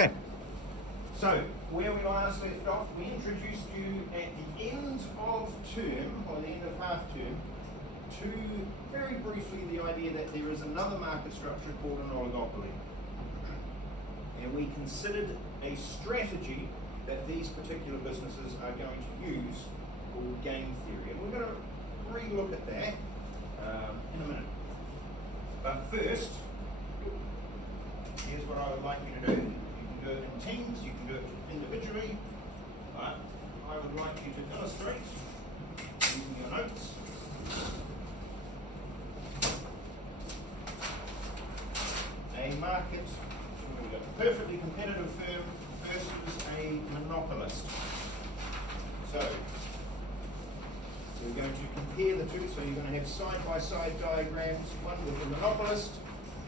Okay. So, where we last left off, we introduced you at the end of term, or the end of half term, to very briefly the idea that there is another market structure called an oligopoly. And we considered a strategy that these particular businesses are going to use called game theory. And we're going to re-look at that in a minute. But first, here's what I would like you to do. You can do it in teams, you can do it individually, but I would like you to illustrate using your notes. A market, a perfectly competitive firm versus a monopolist. So we're going to compare the two, so you're going to have side-by-side diagrams, one with a monopolist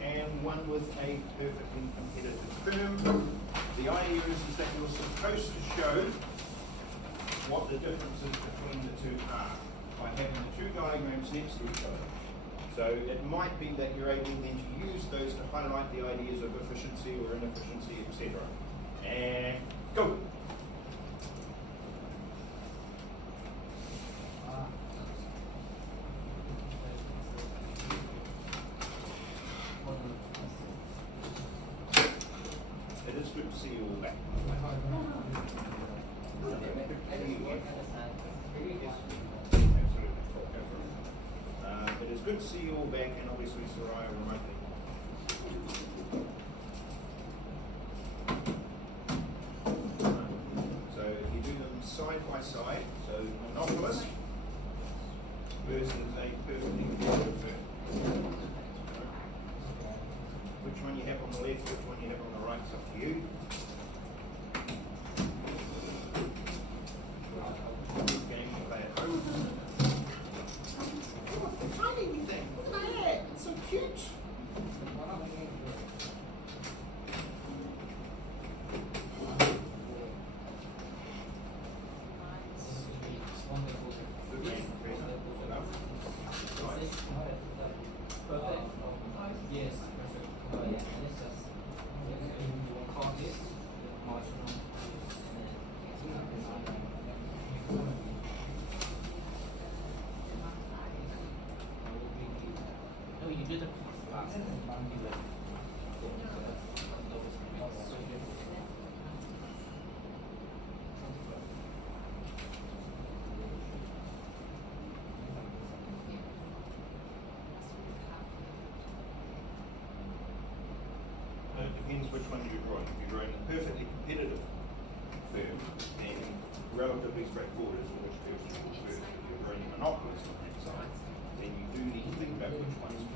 and one with a perfectly competitive firm. The idea is that you're supposed to show what the differences between the two are by having the two diagrams next to each other. So it might be that you're able then to use those to highlight the ideas of efficiency or inefficiency, etc. And go! It is good to see you all back. It is good to see you all back, and obviously Soraya remotely. So if you do them side by side, so monopolist versus a perfectly competitive firm. Which one you have on the left, which one you have on the right, is up to you. Game you play at home. Look, the tiny wee thing. Look at that. It's so cute. It depends which one you're drawing. If you're drawing a perfectly competitive firm, then relatively straightforward as to which person you prefer. If you're drawing a monopolist on that side, then you do need to think about which ones to do.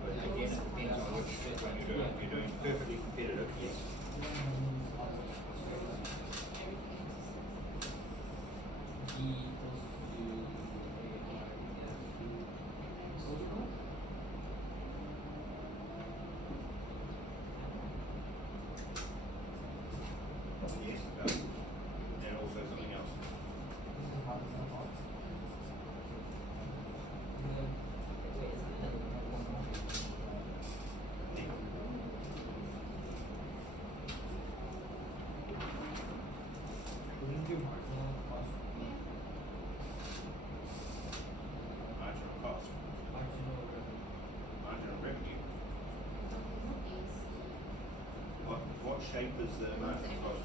But again, it depends on which one you're doing. If you're doing perfectly competitive, yes. Yes, it does. And also something else. Marginal cost. Marginal revenue. What shape is the marginal cost?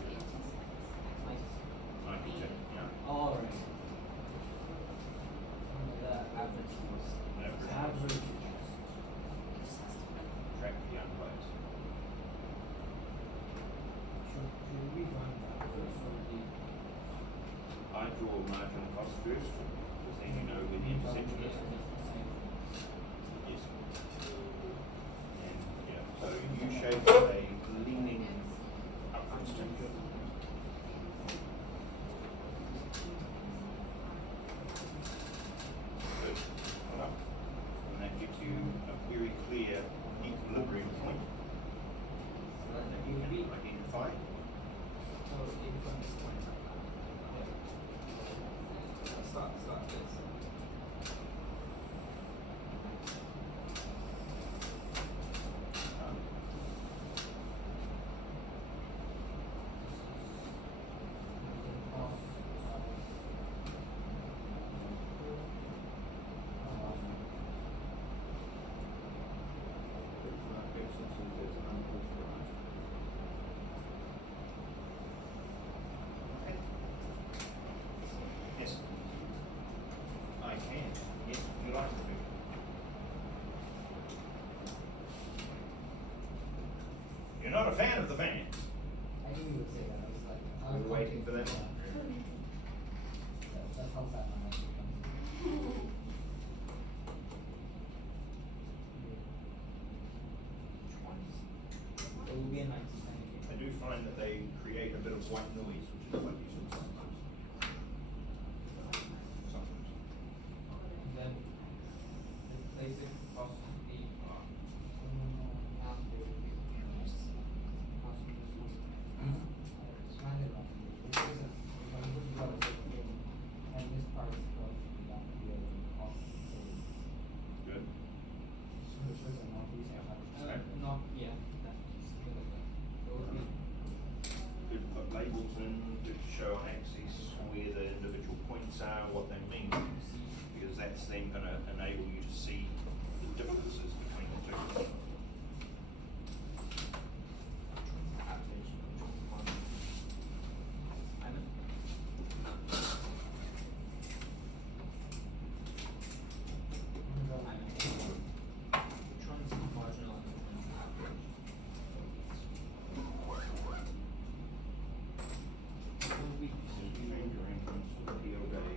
92, yeah. All right. The average was average. Track the underlies. Should we run that first or the I draw marginal cost first, because then you know where the intersection is. Yes. And yeah, so U shape is a leaning upwards tangent. Yes. I can. Yes, would you like to be? You're not a fan of the fans. I knew you would say that. I was We're waiting for them. That's how sad my life becomes. It will be a 1990 game. I do find that they create a bit of white noise, which is quite useful sometimes. Sometimes. And then replace it across the and this part is going to be that field of Good. not yeah. It would be Good put labels in, good show on axis where the individual points are, what they mean, because that's then going to enable you to see the differences between the two. Change your entrance to the PLD.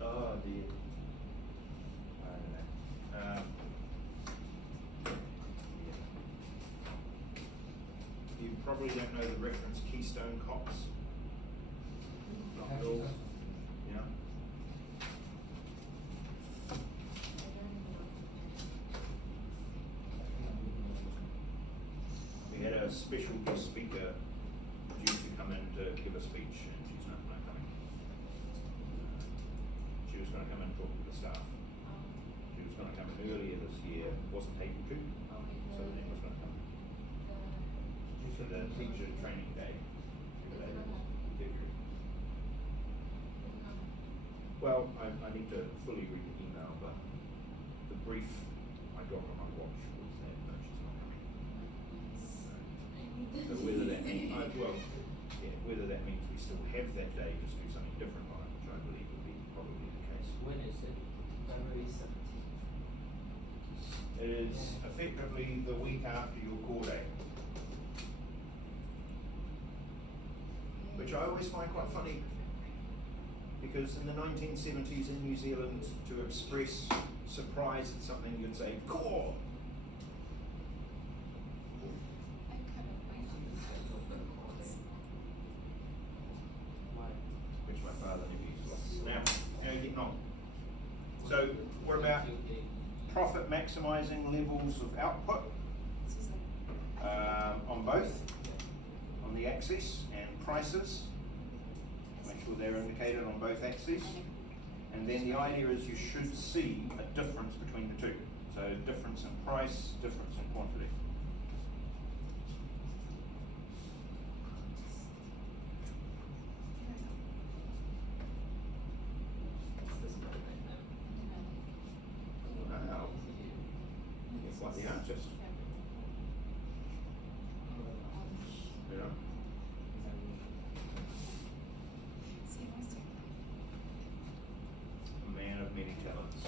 Oh dear. I don't know. You probably don't know the reference keystone cops. Not bills. Yeah. We had a special guest speaker due to come in to give a speech, and she's not coming. She was going to come and talk to the staff. She was going to come in earlier this year, wasn't able to, so then was going to come. So the teacher training day, she was able to get here. Well, I need to fully read the email, but the brief I got on my watch was that no, she's not coming. So whether that means, whether that means we still have that day, just do something different on it, which I believe would be probably the case. when is it? February 17th. It is effectively the week after your core day. Which I always find quite funny, because in the 1970s in New Zealand, to express surprise at something, you'd say, core! Which my father never used to like. Now, how are you getting on? So, what about profit maximising levels of output? On both, on the axis, and prices. Make sure they're indicated on both axes. And then the idea is you should see a difference between the two. So difference in price, difference in quantity. Wow. You're quite the artist. You know? A man of many talents.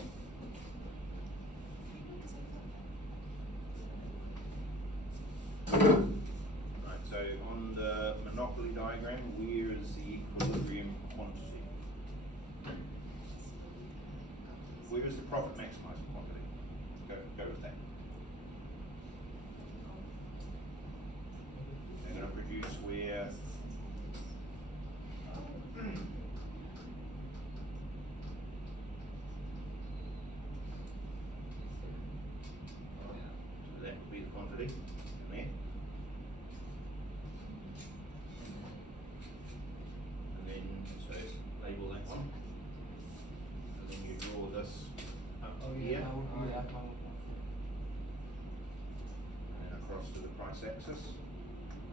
price axis,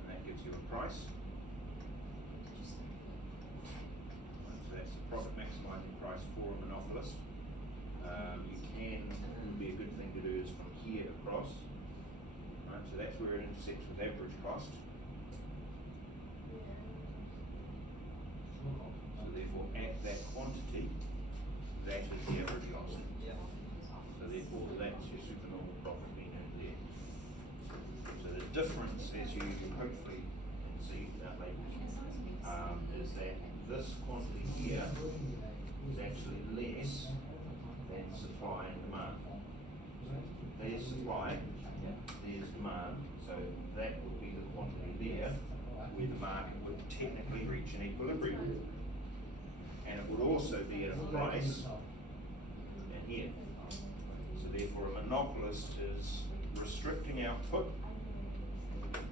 and that gives you a price. Right, so that's the profit maximising price for a monopolist. It would be a good thing to do is from here across. Right, so that's where it intersects with average cost. So therefore, at that quantity, that is the average cost. Yeah. So therefore, that's your supernormal profit being in there. So the difference, as you hopefully can see without labels, is that this quantity here is actually less than supply and demand. There's supply, there's demand, so that would be the quantity there, where the market would technically reach an equilibrium. And it would also be at a price in here. So therefore a monopolist is restricting output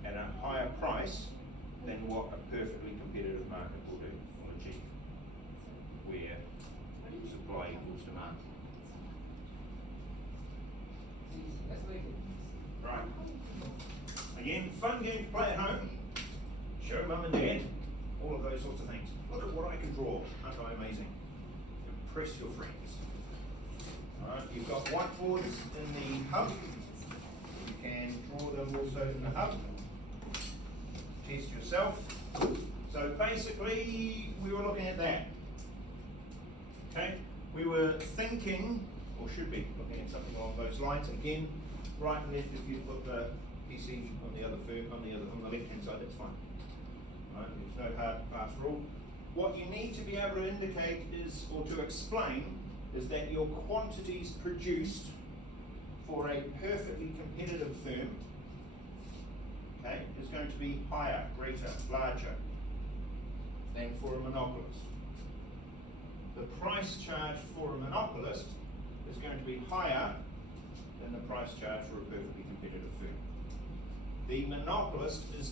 at a higher price than what a perfectly competitive market will do, will achieve, where supply equals demand. Right. Again, fun game to play at home. Show mum and dad, all of those sorts of things. Look at what I can draw. Aren't I amazing? Impress your friends. Alright, you've got whiteboards in the hub. You can draw them also in the hub. Test yourself. So basically, we were looking at that. Okay? We were thinking, or should be looking at something along those lines. Again, right and left, if you put the PC on the other on the left hand side, that's fine. Right? There's no hard fast rule. What you need to be able to indicate is, or to explain, is that your quantities produced for a perfectly competitive firm, okay, is going to be higher, greater, larger than for a monopolist. The price charged for a monopolist is going to be higher than the price charged for a perfectly competitive firm. The monopolist is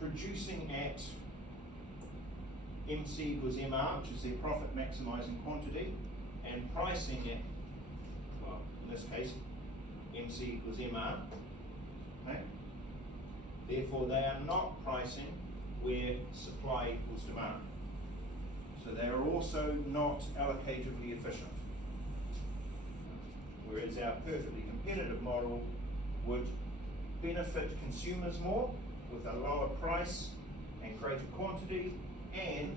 producing at MC equals MR, which is their profit maximising quantity, and pricing at, well, in this case, MC equals MR. Okay? Therefore, they are not pricing where supply equals demand. So they are also not allocatively efficient. Whereas our perfectly competitive model would benefit consumers more with a lower price and greater quantity, and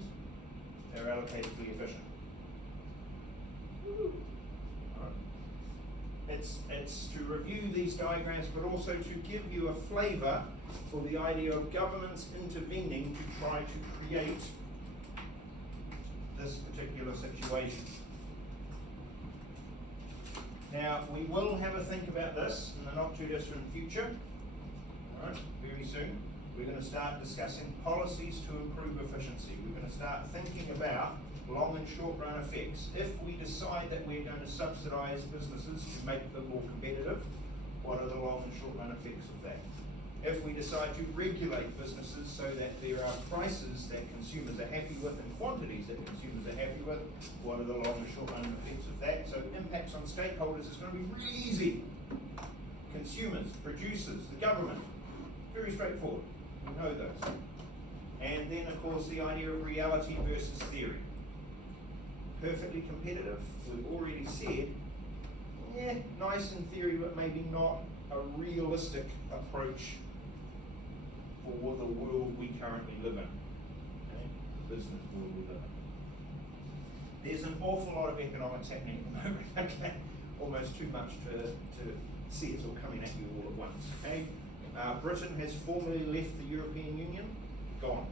they're allocatively efficient. It's to review these diagrams, but also to give you a flavour for the idea of governments intervening to try to create this particular situation. Now, we will have a think about this in the not too distant future. All right, very soon. We're going to start discussing policies to improve efficiency. We're going to start thinking about long and short run effects. If we decide that we're going to subsidise businesses to make them more competitive, what are the long and short run effects of that? If we decide to regulate businesses so that there are prices that consumers are happy with and quantities that consumers are happy with, what are the long and short run effects of that? So impacts on stakeholders is going to be really easy. Consumers, producers, the government, very straightforward. We know those. And then of course the idea of reality versus theory. Perfectly competitive, we've already said, nice in theory, but maybe not a realistic approach for the world we currently live in, okay? The business world we live in. There's an awful lot of economics happening at the moment, okay? Almost too much to see it's all coming at you all at once, okay? Britain has formally left the European Union, gone,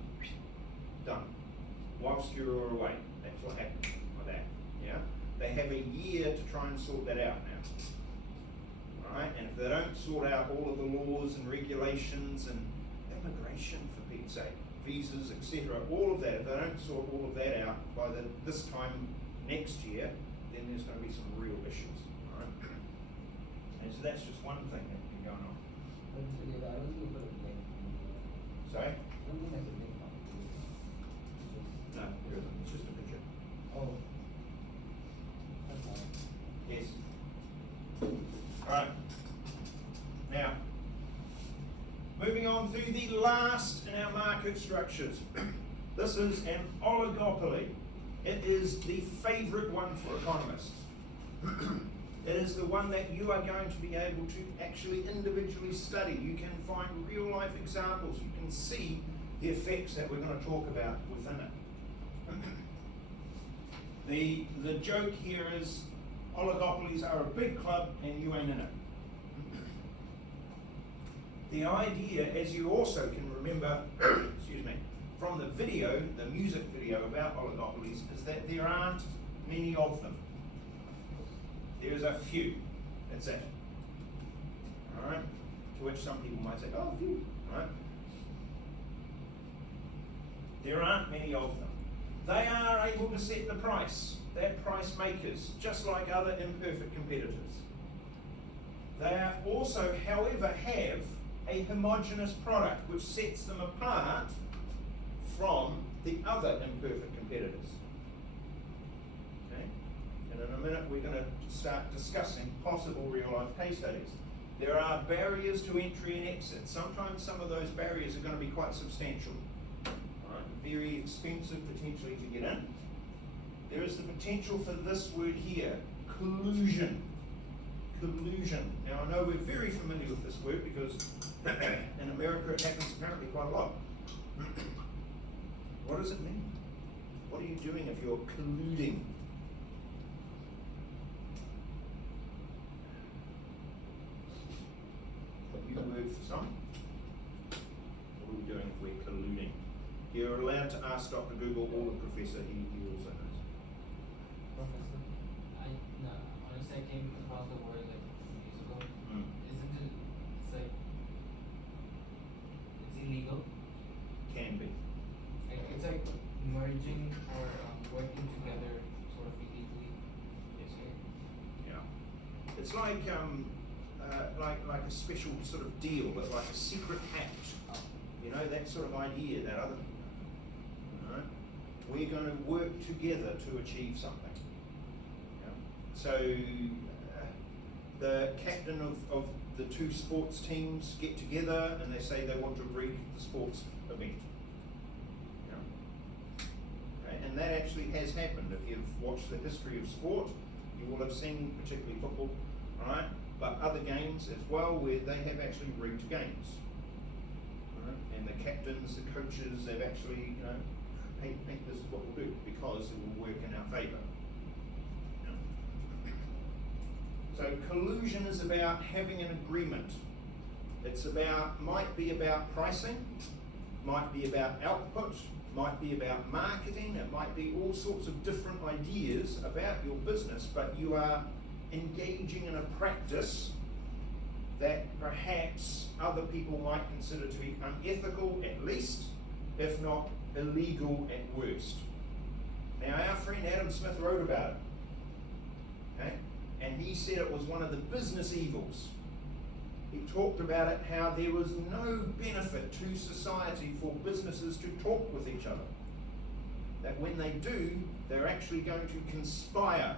done, whilst you're away. That's what happened with that, yeah? They have a year to try and sort that out now. Right? And if they don't sort out all of the laws and regulations and immigration, for Pete's sake, visas, etc., all of that, if they don't sort all of that out by this time next year, then there's going to be some real issues. Right? And so that's just one thing that's been going on. Sorry? No, there isn't. It's just a picture. Oh. Yes. Alright. Now, to the last in our market structures. This is an oligopoly. It is the favourite one for economists. It is the one that you are going to be able to actually individually study. You can find real life examples. You can see the effects that we're going to talk about within it. The joke here is oligopolies are a big club and you ain't in it. The idea, as you also can remember, excuse me, from the video, the music video about oligopolies, is that there aren't many of them. There's a few. That's it. Alright? To which some people might say, oh, few. Alright? There aren't many of them. They are able to set the price. They're price makers, just like other imperfect competitors. They are also, however, have a homogeneous product which sets them apart from the other imperfect competitors. Okay? And in a minute we're going to start discussing possible real-life case studies. There are barriers to entry and exit. Sometimes some of those barriers are going to be quite substantial. Right? Very expensive potentially to get in. There is the potential for this word here, collusion. Collusion. Now I know we're very familiar with this word because in America it happens apparently quite a lot. What does it mean? What are you doing if you're colluding? A new word for some? What are we doing if we're colluding? You're allowed to ask Dr. Google or the professor, he also knows. Professor, honestly, I came across the word like 2 years ago. Isn't it? It's like it's illegal. Can be. It's like merging or working together, sort of illegally. Yes. Yeah. It's like a special sort of deal, but like a secret pact. You know, that sort of idea. That other. We're going to work together to achieve something. Yeah. So the captain of the two sports teams get together and they say they want to rig the sports event. Yeah. Okay. And that actually has happened. If you've watched the history of sport, you will have seen, particularly football, right? But other games as well where they have actually rigged games. Right? And the captains, the coaches, they've actually, you know, think this is what we'll do because it will work in our favour. So collusion is about having an agreement. It's might be about pricing, might be about output, might be about marketing, it might be all sorts of different ideas about your business, but you are engaging in a practice that perhaps other people might consider to be unethical at least, if not illegal at worst. Now our friend Adam Smith wrote about it, okay? And he said it was one of the business evils. He talked about it, how there was no benefit to society for businesses to talk with each other. That when they do, they're actually going to conspire.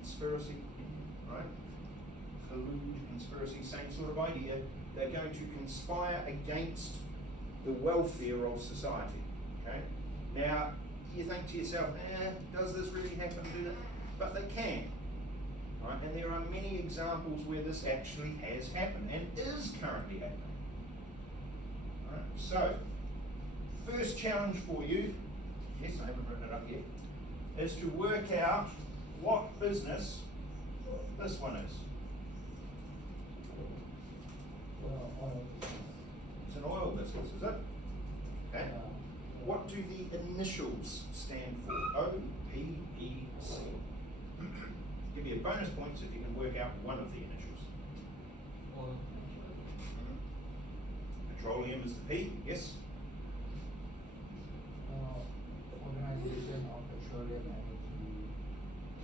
Conspiracy, right? Collude, conspiracy, same sort of idea. They're going to conspire against the welfare of society. Okay? Now, you think to yourself, does this really happen? But they can. Right? And there are many examples where this actually has happened and is currently happening. Right? So, first challenge for you, yes, I haven't written it up yet, is to work out what business this one is. It's an oil business, is it? Okay. What do the initials stand for? O-P-E-C. Give you a bonus points if you can work out one of the initials. Petroleum is the P, yes? Organization of Petroleum Energy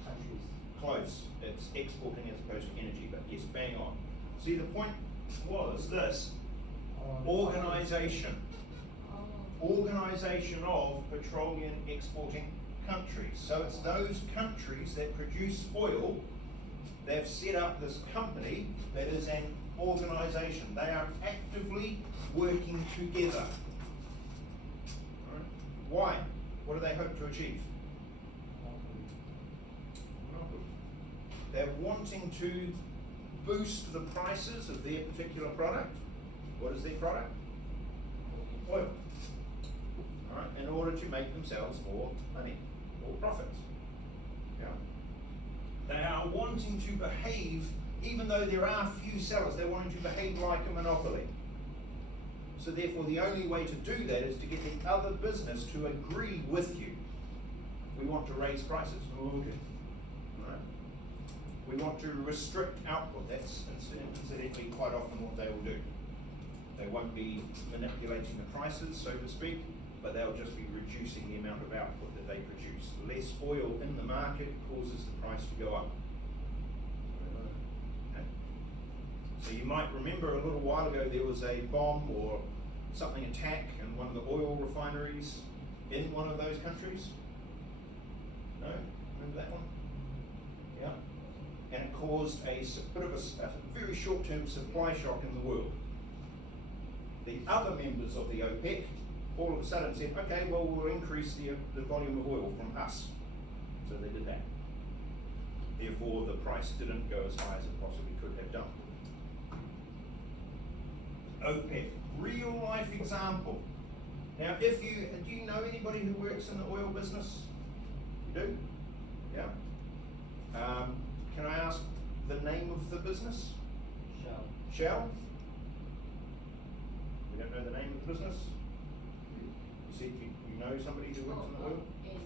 Countries. Close. It's exporting as opposed to energy, but yes, bang on. See, the point was this. Organisation. Organisation of petroleum exporting countries. So it's those countries that produce oil, they've set up this company that is an organization. They are actively working together. All right? Why? What do they hope to achieve? Monopoly. They're wanting to boost the prices of their particular product. What is their product? Oil. All right? In order to make themselves more money, more profits. Yeah. They are wanting to behave, even though there are few sellers, they're wanting to behave like a monopoly. So therefore, the only way to do that is to get the other business to agree with you. We want to raise prices. Oh, okay. All right. We want to restrict output. That's incidentally quite often what they will do. They won't be manipulating the prices, so to speak, but they'll just be reducing the amount of output that they produce. Less oil in the market causes the price to go up. Okay. So you might remember a little while ago there was a bomb or something attack in one of the oil refineries in one of those countries. No? Remember that one? Yeah. And it caused a bit of a very short-term supply shock in the world. The other members of the OPEC all of a sudden said, okay, well, we'll increase the volume of oil from us. So they did that. Therefore, the price didn't go as high as it possibly could have done. OPEC, real life example. Now, do you know anybody who works in the oil business? You do? Yeah. Can I ask the name of the business? Shell. Shell? You don't know the name of the business? You said you know somebody who works in the oil? In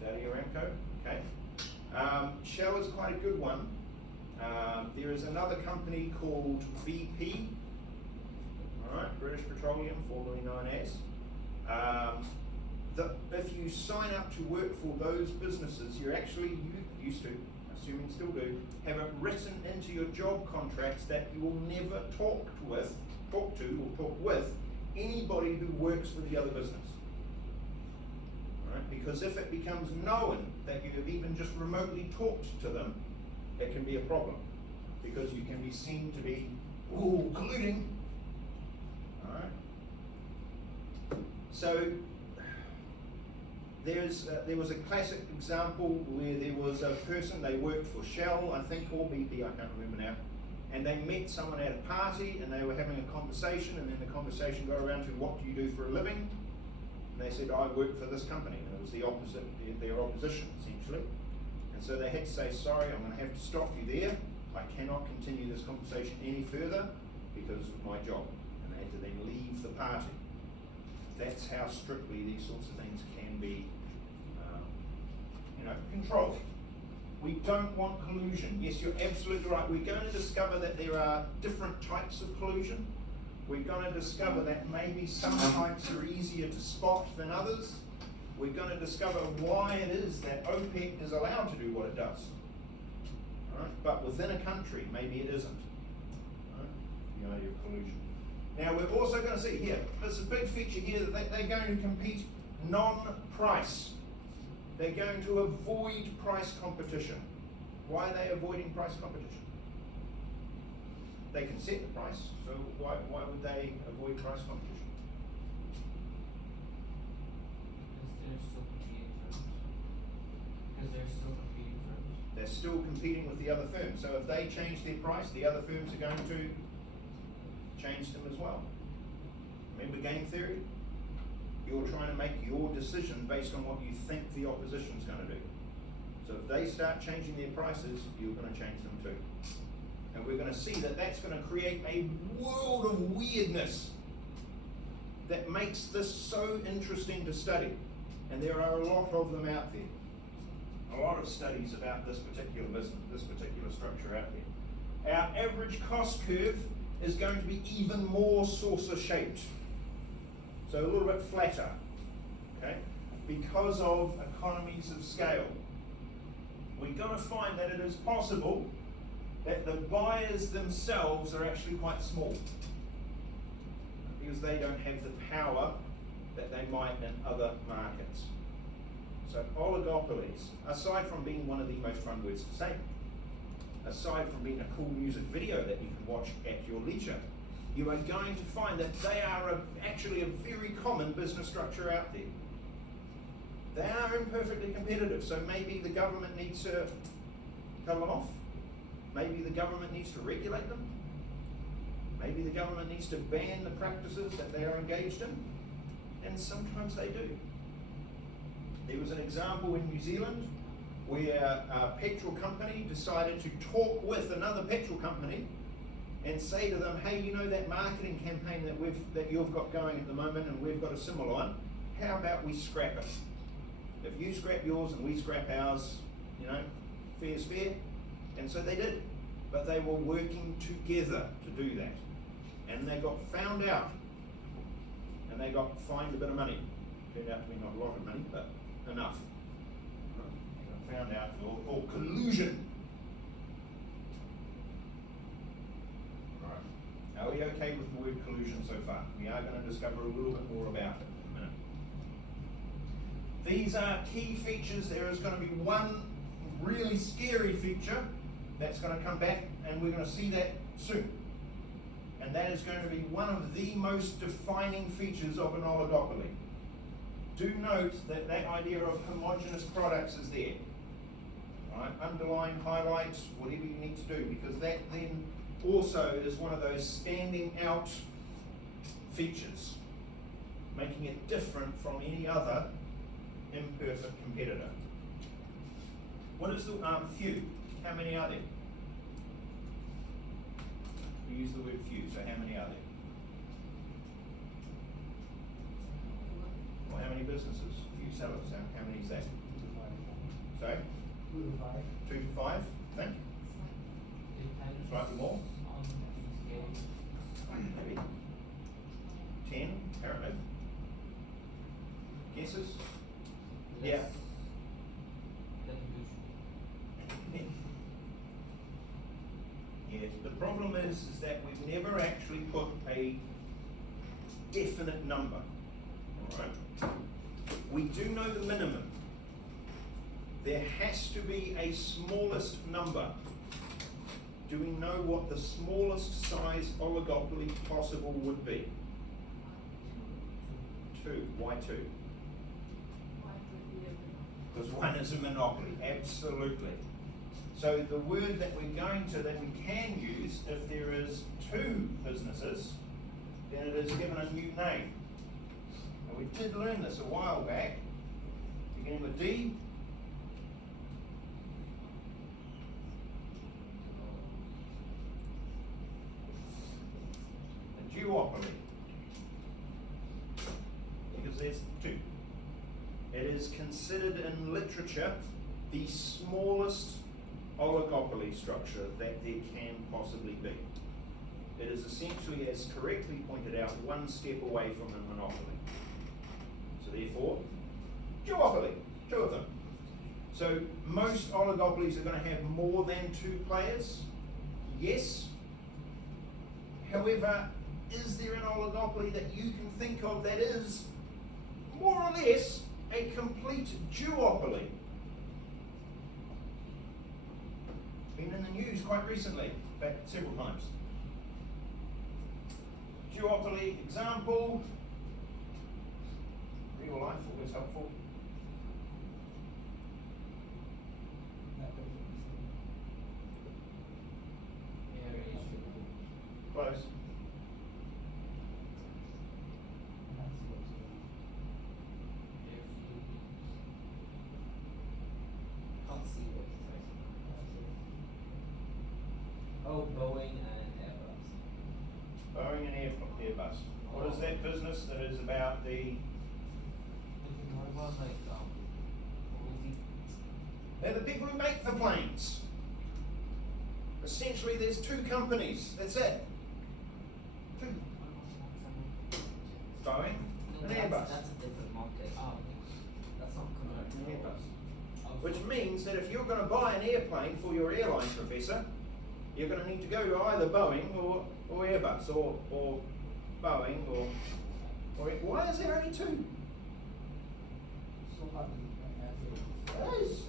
Saudi Arabia. Saudi Aramco, okay. Shell is quite a good one. There is another company called BP, all right, British Petroleum, formerly known as. If you sign up to work for those businesses, you used to, assuming still do, have it written into your job contracts that you will never talk to anybody who works for the other business. All right? Because if it becomes known that you have even just remotely talked to them, it can be a problem. Because you can be seen to be colluding. All right? So there was a classic example where there was a person, they worked for Shell, I think, or BP, I can't remember now, and they met someone at a party and they were having a conversation, and then the conversation got around to, what do you do for a living? And they said, I work for this company, and it was the opposite, their opposition essentially. And so they had to say, sorry, I'm going to have to stop you there. I cannot continue this conversation any further because of my job. And they had to then leave the party. That's how strictly these sorts of things can be controlled. We don't want collusion. Yes, you're absolutely right. We're going to discover that there are different types of collusion. We're going to discover that maybe some types are easier to spot than others. We're going to discover why it is that OPEC is allowed to do what it does. Right? But within a country, maybe it isn't. Right? The idea of collusion. Now, we're also going to see here, there's a big feature here that they're going to compete non-price. They're going to avoid price competition. Why are they avoiding price competition? They can set the price, so why would they avoid price competition? Because they're still competing firms. They're still competing with the other firms. So if they change their price, the other firms are going to change them as well. Remember game theory? You're trying to make your decision based on what you think the opposition's going to do. So if they start changing their prices, you're going to change them too. And we're going to see that that's going to create a world of weirdness that makes this so interesting to study. And there are a lot of them out there. A lot of studies about this particular business, this particular structure out there. Our average cost curve is going to be even more saucer shaped. So a little bit flatter, okay? Because of economies of scale. We're going to find that it is possible that the buyers themselves are actually quite small because they don't have the power that they might in other markets. So oligopolies, aside from being one of the most fun words to say, aside from being a cool music video that you can watch at your leisure, you are going to find that they are actually a very common business structure out there. They are imperfectly competitive, so maybe the government needs to cut them off. Maybe the government needs to regulate them. Maybe the government needs to ban the practices that they are engaged in. And sometimes they do. There was an example in New Zealand where a petrol company decided to talk with another petrol company and say to them, hey, you know that marketing campaign that you've got going at the moment and we've got a similar one, how about we scrap it? If you scrap yours and we scrap ours, you know, fair's fair. And so they did, but they were working together to do that. And they got found out, and they got fined a bit of money. Turned out to be not a lot of money, but enough. They got found out for collusion. Right. Are we okay with the word collusion so far? We are going to discover a little bit more about it in a minute. These are key features. There is going to be one really scary feature that's going to come back, and we're going to see that soon. And that is going to be one of the most defining features of an oligopoly. Do note that that idea of homogeneous products is there. Right? Underline, highlight, whatever you need to do, because that then also is one of those standing out features, making it different from any other imperfect competitor. What is the few? How many are there? We use the word few, so how many are there? Well, how many businesses? Few sellers, how many is that? 2 to 5. Sorry? 2 to 5. 2 to 5, I think? Slightly more? Maybe. 10, apparently. Guesses? Yeah. Yeah, the problem is that we've never actually put a definite number. Alright? We do know the minimum. There has to be a smallest number. Do we know what the smallest size oligopoly possible would be? 2. Why 2? Because 1 is a monopoly, absolutely. So the word that we can use, if there is 2 businesses, then it is given a new name. And we did learn this a while back, beginning with D. A duopoly. Because there's 2. It is considered in literature the smallest oligopoly structure that there can possibly be. It is essentially, as correctly pointed out, 1 step away from a monopoly. So therefore, duopoly, 2 of them. So most oligopolies are going to have more than 2 players. Yes. However, is there an oligopoly that you can think of that is more or less a complete duopoly? Been in the news quite recently, in fact several times. Duopoly example, real life, always helpful. Close. Oh, Boeing and Airbus. Boeing and Airbus. What is that business that is about the... What about like, They're the people who make the planes. Essentially there's 2 companies, that's it. 2. Boeing and Airbus. That's a different market. Oh, that's not correct. Airbus. Which means that if you're going to buy an airplane for your airline, Professor, you're going to need to go to either Boeing or Airbus or Boeing or why is there only 2? So hard to It is.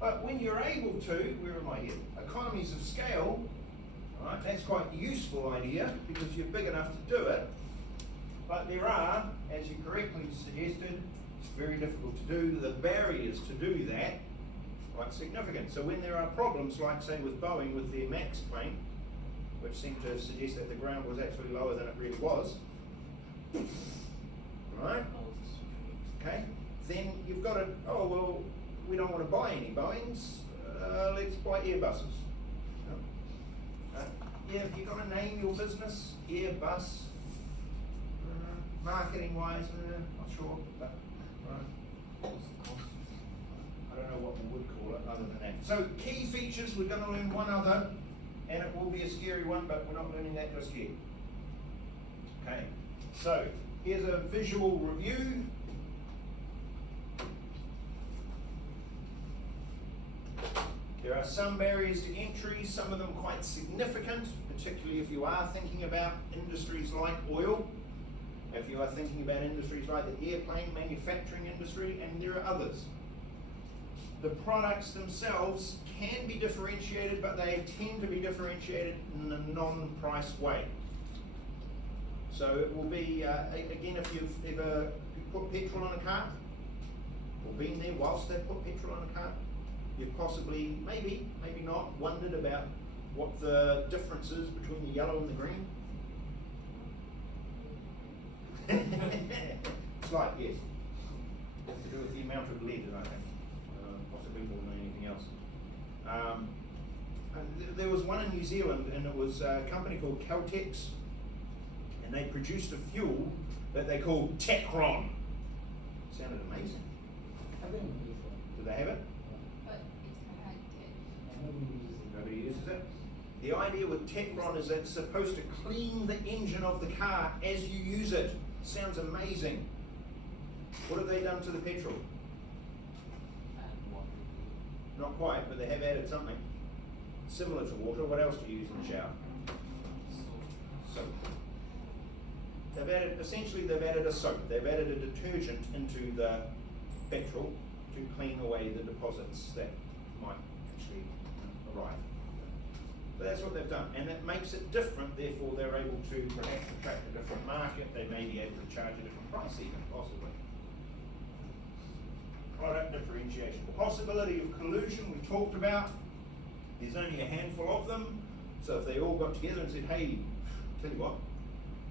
But when you're able to, where am I here? Economies of scale, right? That's quite a useful idea because you're big enough to do it. But there are, as you correctly suggested, it's very difficult to do. The barriers to do that quite significant. So when there are problems, like say with Boeing with their MAX plane, which seemed to suggest that the ground was actually lower than it really was, right? Okay, then you've got to, oh well, we don't want to buy any Boeings, let's buy Airbuses. Yeah, have you got to name your business? Airbus, marketing wise, not sure, but right. I don't know what we would call it other than that. So key features, we're going to learn one other, and it will be a scary one, but we're not learning that just yet. Okay, so here's a visual review. There are some barriers to entry, some of them quite significant, particularly if you are thinking about industries like oil, if you are thinking about industries like the airplane manufacturing industry, and there are others. The products themselves can be differentiated, but they tend to be differentiated in a non-price way. So it will be, again, if you've ever put petrol in a car, or been there whilst they've put petrol in a car, you've possibly, maybe not, wondered about what the difference is between the yellow and the green. Slight, yes. Has to do with the amount of lead, I think. Possibly more than anything else. There was one in New Zealand, and it was a company called Caltex, and they produced a fuel that they called Techron. Sounded amazing. I think we use it. Do they have it? But it's had it. Nobody uses it. Nobody uses it. The idea with Techron is that it's supposed to clean the engine of the car as you use it. Sounds amazing. What have they done to the petrol? And water. Not quite, but they have added something similar to water. What else do you use in the shower? Soap. They've added, essentially they've added a soap. They've added a detergent into the petrol to clean away the deposits that might actually arrive. So that's what they've done, and it makes it different, therefore they're able to perhaps attract a different market, they may be able to charge a different price even, possibly. Product differentiation. The possibility of collusion we talked about, there's only a handful of them, so if they all got together and said, hey, tell you what,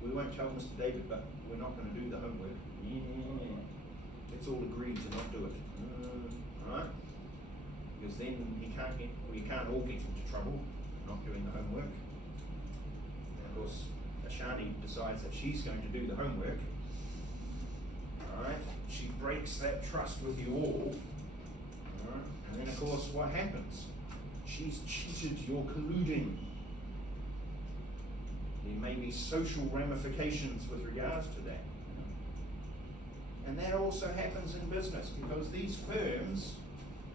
we won't tell Mr. David, but we're not going to do the homework. Yeah. Let's all agree to not do it. Alright? Because then you can't all get into trouble not doing the homework. And of course, Ashani decides that she's going to do the homework. Alright? She breaks that trust with you all. Alright? And then of course, what happens? She's cheated, you're colluding. There may be social ramifications with regards to that. And that also happens in business because these firms,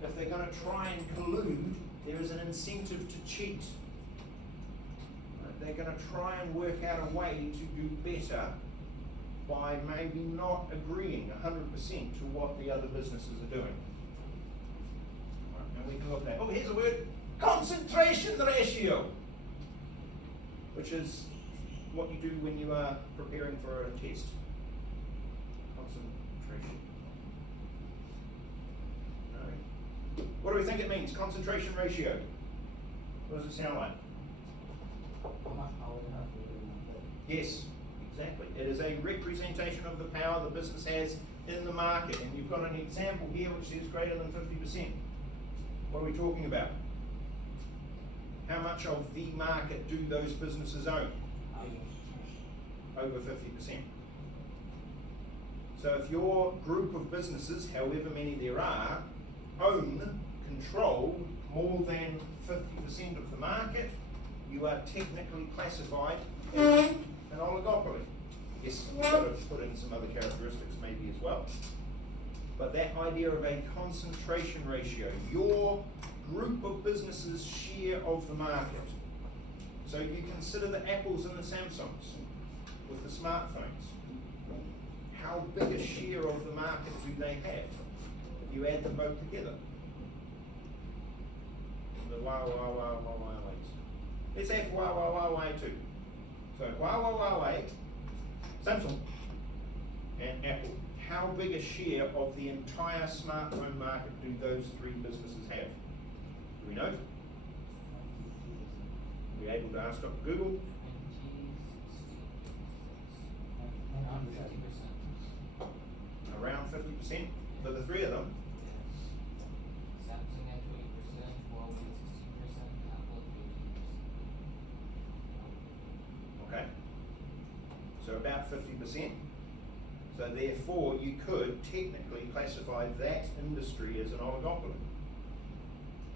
if they're going to try and collude, there is an incentive to cheat. They're going to try and work out a way to do better by maybe not agreeing 100% to what the other businesses are doing. And we can look at that. Oh, here's a word, concentration ratio, which is what you do when you are preparing for a test. Concentration. No. What do we think it means? Concentration ratio. What does it sound like? How much power you have to do in Yes, exactly. It is a representation of the power the business has in the market. And you've got an example here which says greater than 50%. What are we talking about? How much of the market do those businesses own? Over 50%. So if your group of businesses, however many there are, control more than 50% of the market, you are technically classified as an oligopoly. Yes, we've got to put in some other characteristics maybe as well. But that idea of a concentration ratio, your group of businesses' share of the market. So you consider the Apples and the Samsungs with the smartphones. How big a share of the market do they have if you add them both together? the Huawei's. Let's have Huawei too. So Huawei, Samsung, and Apple. How big a share of the entire smartphone market do those three businesses have? Do we know? Are we able to ask Dr. Google? Around 50% for the three of them. Samsung at 20%, Huawei 16%, Apple at 80%. Okay. So about 50%. So therefore, you could technically classify that industry as an oligopoly.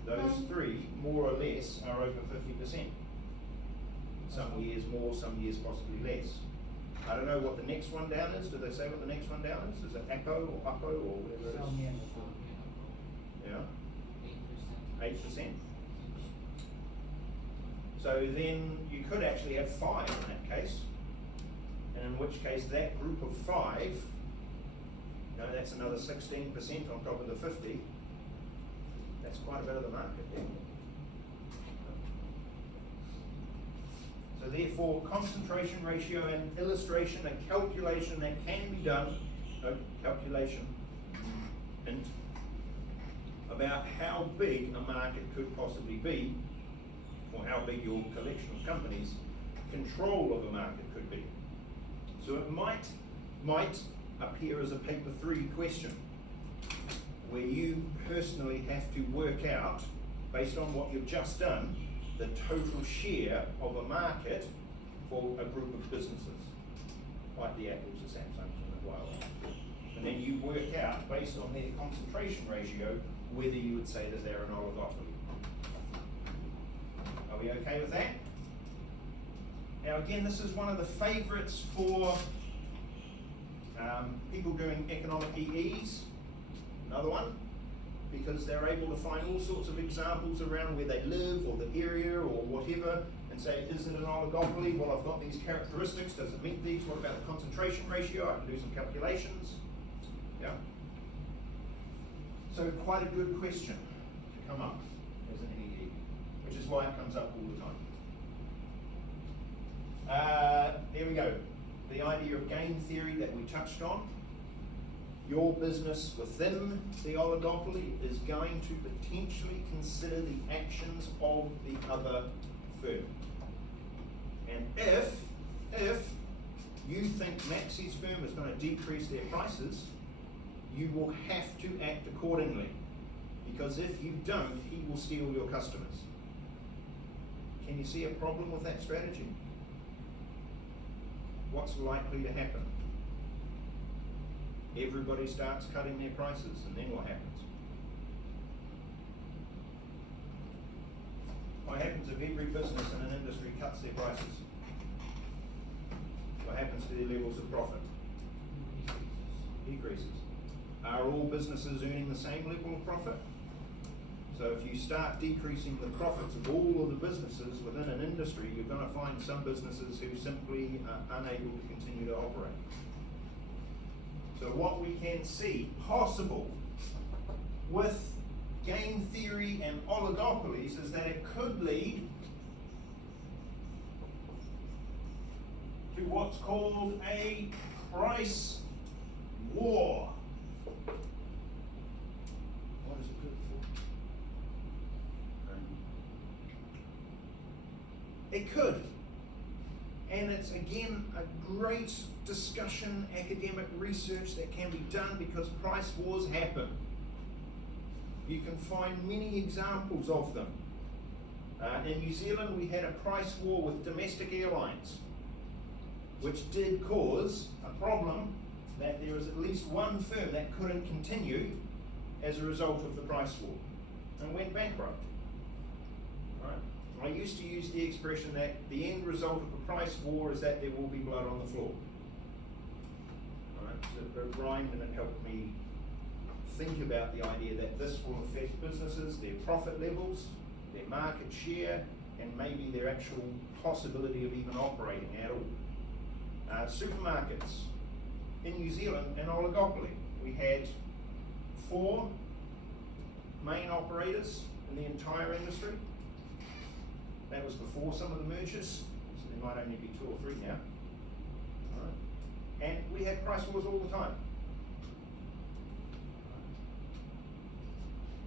Those three, more or less, are over 50%. Some years more, some years possibly less. I don't know what the next one down is. Do they say what the next one down is? Is it Acco or Acco or whatever it is? Xiaomi and Yeah, 8%. 8%. So then you could actually have 5 in that case. And in which case that group of 5, that's another 16% on top of the 50. That's quite a bit of the market there. So therefore, concentration ratio and illustration, a calculation that can be done, and about how big a market could possibly be, or how big your collection of companies' control of a market could be. So it might appear as a paper 3 question, where you personally have to work out, based on what you've just done, the total share of a market for a group of businesses, like the Apples, the Samsungs, and the Huawei. And then you work out, based on their concentration ratio, whether you would say that they're an oligopoly. Are we okay with that? Now again, this is one of the favourites for people doing economic EEs, another one, because they're able to find all sorts of examples around where they live or the area or whatever and say, is it an oligopoly? Well, I've got these characteristics, does it meet these? What about the concentration ratio? I can do some calculations. Yeah. So quite a good question to come up as an EE, which is why it comes up all the time. There we go. The idea of game theory that we touched on. Your business within the oligopoly is going to potentially consider the actions of the other firm. And if you think Maxi's firm is going to decrease their prices, you will have to act accordingly. Because if you don't, he will steal your customers. Can you see a problem with that strategy? What's likely to happen? Everybody starts cutting their prices, and then what happens? What happens if every business in an industry cuts their prices? What happens to their levels of profit? Decreases. Are all businesses earning the same level of profit? So if you start decreasing the profits of all of the businesses within an industry, you're going to find some businesses who simply are unable to continue to operate. So what we can see possible with game theory and oligopolies is that it could lead to what's called a price war. What is it good for? It could. And it's again a great discussion, academic research that can be done because price wars happen. You can find many examples of them. In New Zealand, we had a price war with domestic airlines, which did cause a problem that there was at least one firm that couldn't continue as a result of the price war and went bankrupt. Right? I used to use the expression that the end result of a price war is that there will be blood on the floor. Right? So it rhymed and it helped me think about the idea that this will affect businesses, their profit levels, their market share, and maybe their actual possibility of even operating at all. Supermarkets in New Zealand, an oligopoly. We had 4 main operators in the entire industry. That was before some of the mergers, so there might only be 2 or 3 now. Right. And we had price wars all the time.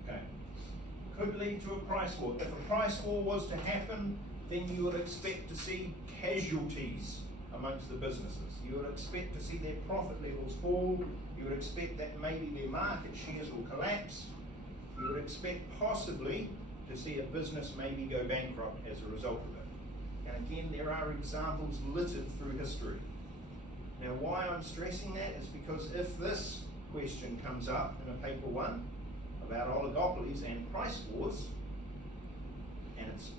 Okay. Could lead to a price war. If a price war was to happen, then you would expect to see casualties amongst the businesses. You would expect to see their profit levels fall. You would expect that maybe their market shares will collapse. You would expect possibly to see a business maybe go bankrupt as a result of it. And again, there are examples littered through history. Now, why I'm stressing that is because if this question comes up in a paper 1 about oligopolies and price wars, and it's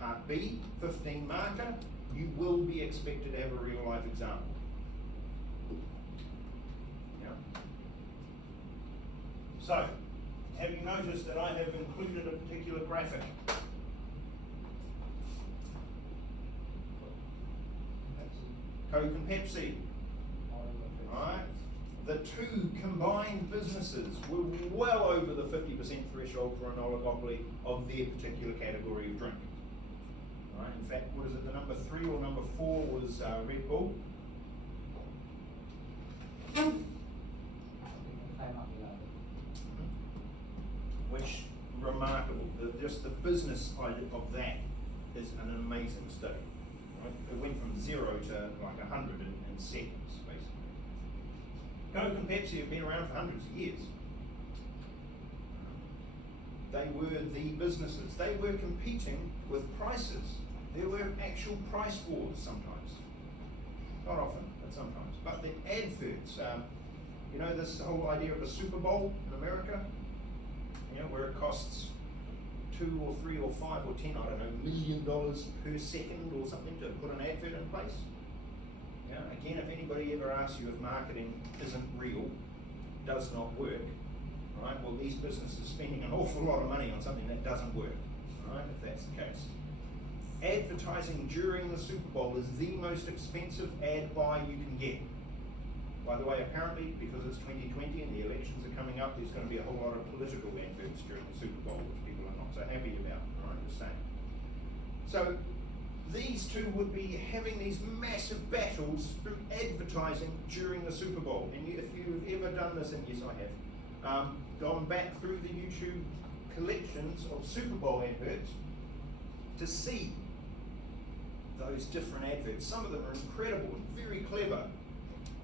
part B, 15 marker, you will be expected to have a real life example. Yeah. So, have you noticed that I have included a particular graphic? Coke and Pepsi. Alright? The 2 combined businesses were well over the 50% threshold for an oligopoly of their particular category of drink. Right? In fact, what is it, the number 3 or number 4 was Red Bull? Which, remarkable, just the business side of that is an amazing study. Right? It went from 0 to like 100 in seconds, basically. Coke and Pepsi have been around for hundreds of years. They were the businesses. They were competing with prices. There were actual price wars sometimes. Not often, but sometimes. But the adverts, you know this whole idea of a Super Bowl in America? You know, where it costs 2 or 3 or 5 or 10, I don't know, $1 million per second or something to put an advert in place. You know, again, if anybody ever asks you if marketing isn't real, does not work, right? Well, these businesses are spending an awful lot of money on something that doesn't work, right? If that's the case. Advertising during the Super Bowl is the most expensive ad buy you can get. By the way, apparently, because it's 2020 and the elections are coming up, there's going to be a whole lot of political adverts during the Super Bowl, which people are not so happy about, right? Just saying. So, these 2 would be having these massive battles through advertising during the Super Bowl. And if you've ever done this, and yes, I have, gone back through the YouTube collections of Super Bowl adverts to see those different adverts. Some of them are incredible and very clever.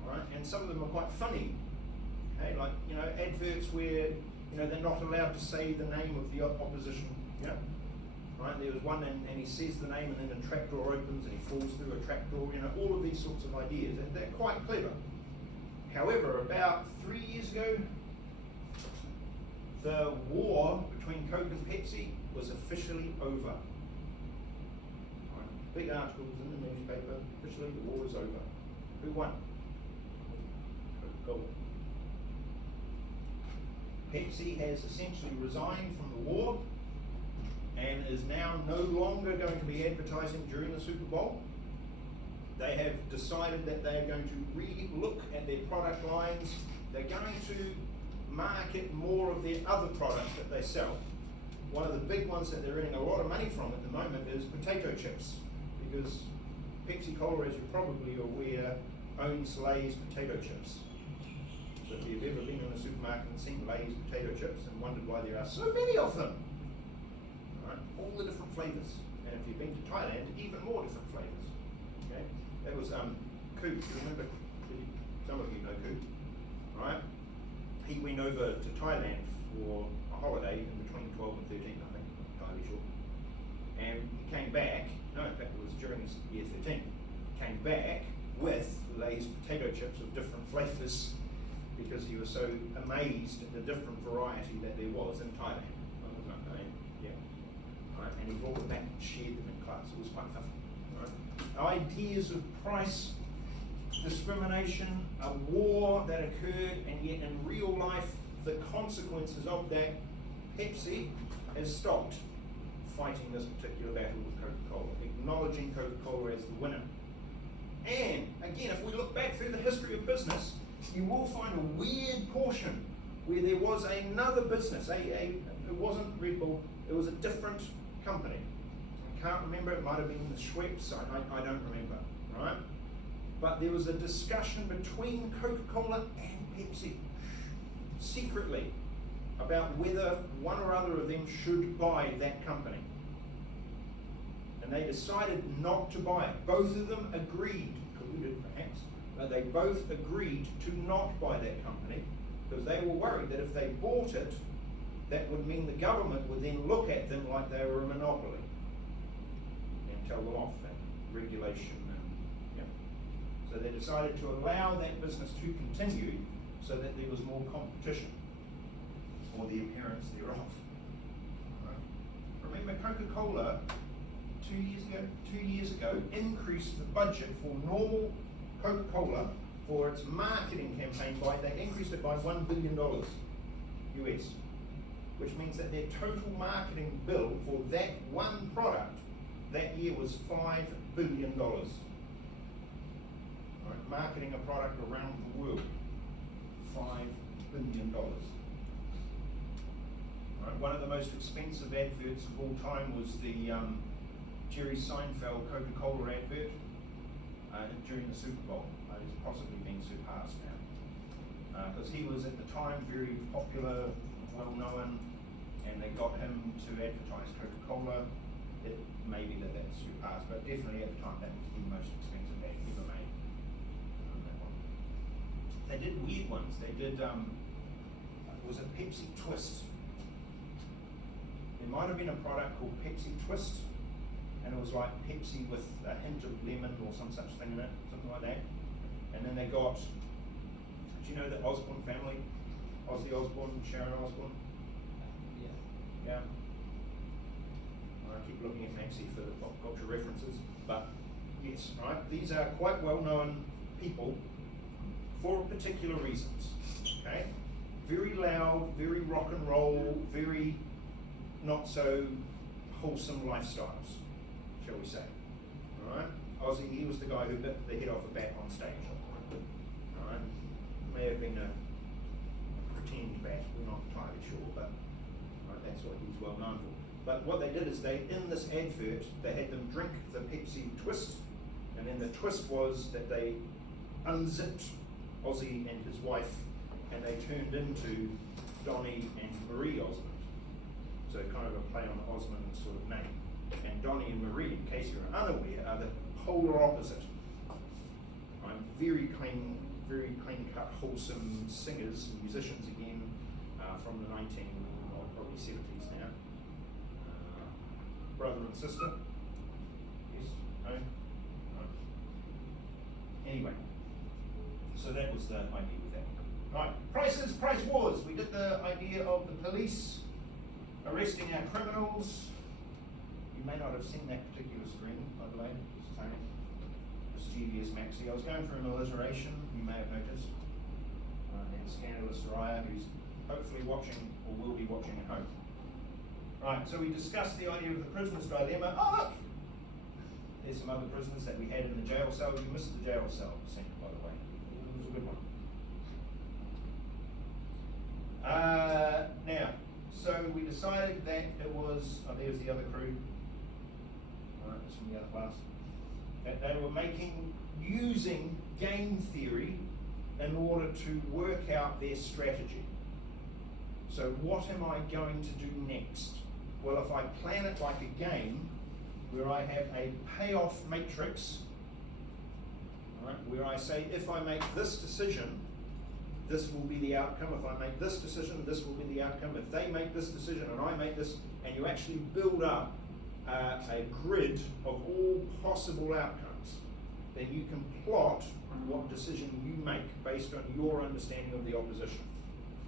Right? And some of them are quite funny, okay? Like, you know, adverts where, you know, they're not allowed to say the name of the opposition, yeah? Right? There was one and he says the name and then a trapdoor opens and he falls through a trapdoor, you know, all of these sorts of ideas, and they're quite clever. However, about 3 years ago, the war between Coke and Pepsi was officially over. Right? Big articles in the newspaper, officially the war is over. Who won? Coca-Cola. Pepsi has essentially resigned from the war and is now no longer going to be advertising during the Super Bowl. They have decided that they are going to re-look at their product lines. They're going to market more of their other products that they sell. One of the big ones that they're earning a lot of money from at the moment is potato chips, because Pepsi Cola, as you probably are aware, owns Lay's potato chips. So if you've ever been in a supermarket and seen Lay's potato chips and wondered why there are so many of them, right? All the different flavours. And if you've been to Thailand, even more different flavours. Okay? That was Coop. You remember? Some of you know Coop, right? He went over to Thailand for a holiday in between 12 and 13, I think, I'm not entirely sure. And he came back, no, in fact it was during his year 13, came back with Lay's potato chips of different flavours because he was so amazed at the different variety that there was in Thailand. Yeah. Right? And he brought them back and shared them in class. It was quite funny. Right? Ideas of price discrimination, a war that occurred, and yet in real life, the consequences of that, Pepsi has stopped fighting this particular battle with Coca-Cola, acknowledging Coca-Cola as the winner. And again, if we look back through the history of business, you will find a weird portion where there was another business, it wasn't Red Bull, it was a different company. I can't remember, it might have been the Schweppes, I don't remember, right? But there was a discussion between Coca-Cola and Pepsi, secretly, about whether one or other of them should buy that company. And they decided not to buy it. Both of them agreed, colluded perhaps, but they both agreed to not buy that company because they were worried that if they bought it, that would mean the government would then look at them like they were a monopoly and tell them off and regulation. So they decided to allow that business to continue so that there was more competition, or the appearance thereof. Right. Remember, Coca-Cola 2 years ago increased the budget for normal Coca-Cola for its marketing campaign they increased it by $1 billion US, which means that their total marketing bill for that one product that year was $5 billion. Right, marketing a product around the world, $5 billion. Right, one of the most expensive adverts of all time was the Jerry Seinfeld Coca-Cola advert during the Super Bowl. It's possibly been surpassed now. Because he was at the time very popular, well known, and they got him to advertise Coca-Cola. It may be that that's surpassed, but definitely at the time that was the most expensive ad ever made. That one. They did weird ones. They did, was it Pepsi Twist? There might have been a product called Pepsi Twist, and it was like Pepsi with a hint of lemon or some such thing in it, something like that. And then they got, do you know the Osborne family? Ozzy Osbourne, Sharon Osbourne? Yeah. Yeah. I keep looking at Maxi for the pop culture references, but yes, right? These are quite well-known people for particular reasons, okay? Very loud, very rock and roll, very not so wholesome lifestyles, shall we say, all right? Ozzy, he was the guy who bit the head off a bat on stage, all right? May have been a pretend bat, we're not entirely sure, but right, that's what he's well known for. But what they did is in this advert, they had them drink the Pepsi Twist, and then the twist was that they unzipped Ozzy and his wife, and they turned into Donnie and Marie Osmond. So kind of a play on the Osmond sort of name. And Donnie and Marie, in case you're unaware, are the polar opposite. Very clean cut, wholesome singers, musicians again, from the probably 70s now. Brother and sister? Yes? No? No. Anyway, so that was the idea with that. Right, prices, price wars. We did the idea of the police arresting our criminals. You may not have seen that particular screen, by the way, just saying. Mischievous Maxi. I was going through an alliteration, you may have noticed. And Scandalous Raya, who's hopefully watching or will be watching at home. Right, so we discussed the idea of the prisoner's dilemma. Oh, look! There's some other prisoners that we had in the jail cell. You missed the jail cell scene, by the way. It was a good one. Now, so we decided that it was, there's the other crew. Alright, this from the other class. That they were using game theory in order to work out their strategy. So what am I going to do next? Well, if I plan it like a game, where I have a payoff matrix, right, where I say if I make this decision, this will be the outcome. If I make this decision, this will be the outcome. If they make this decision and I make this, and you actually build up a grid of all possible outcomes, then you can plot what decision you make based on your understanding of the opposition.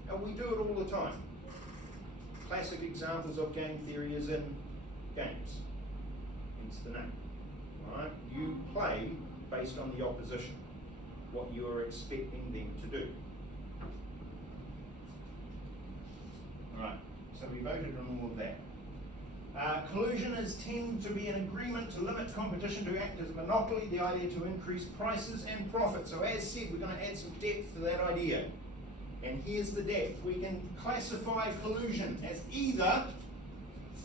And we do it all the time. Classic examples of game theory is in games. Hence the name. Right? You play based on the opposition, what you are expecting them to do. Right, so we voted on all of that. Collusion tend to be an agreement to limit competition to act as a monopoly, the idea to increase prices and profit. So as said, we're going to add some depth to that idea. And here's the depth. We can classify collusion as either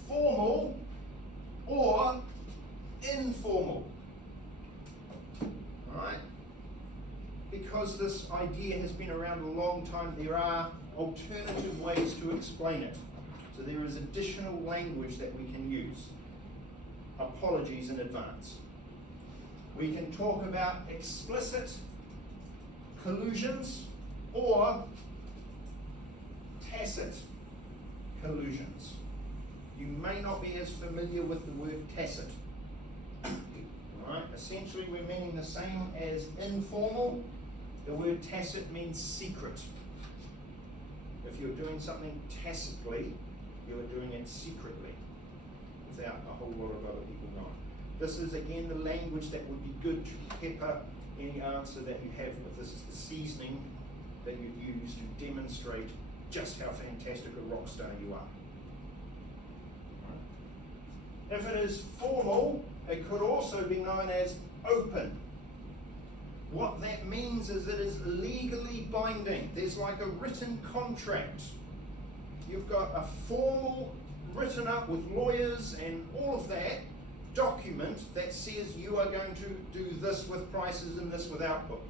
formal or informal. Alright? Because this idea has been around a long time, there are alternative ways to explain it. So there is additional language that we can use. Apologies in advance. We can talk about explicit collusions or tacit collusions. You may not be as familiar with the word tacit. Alright, essentially we're meaning the same as informal. The word tacit means secret. If you're doing something tacitly, you're doing it secretly, without a whole lot of other people knowing. This is again the language that would be good to pepper any answer that you have with. This is the seasoning that you use to demonstrate just how fantastic a rock star you are. If it is formal, it could also be known as open. What that means is it is legally binding. There's like a written contract. You've got a formal, written up with lawyers and all of that, document that says you are going to do this with prices and this with output.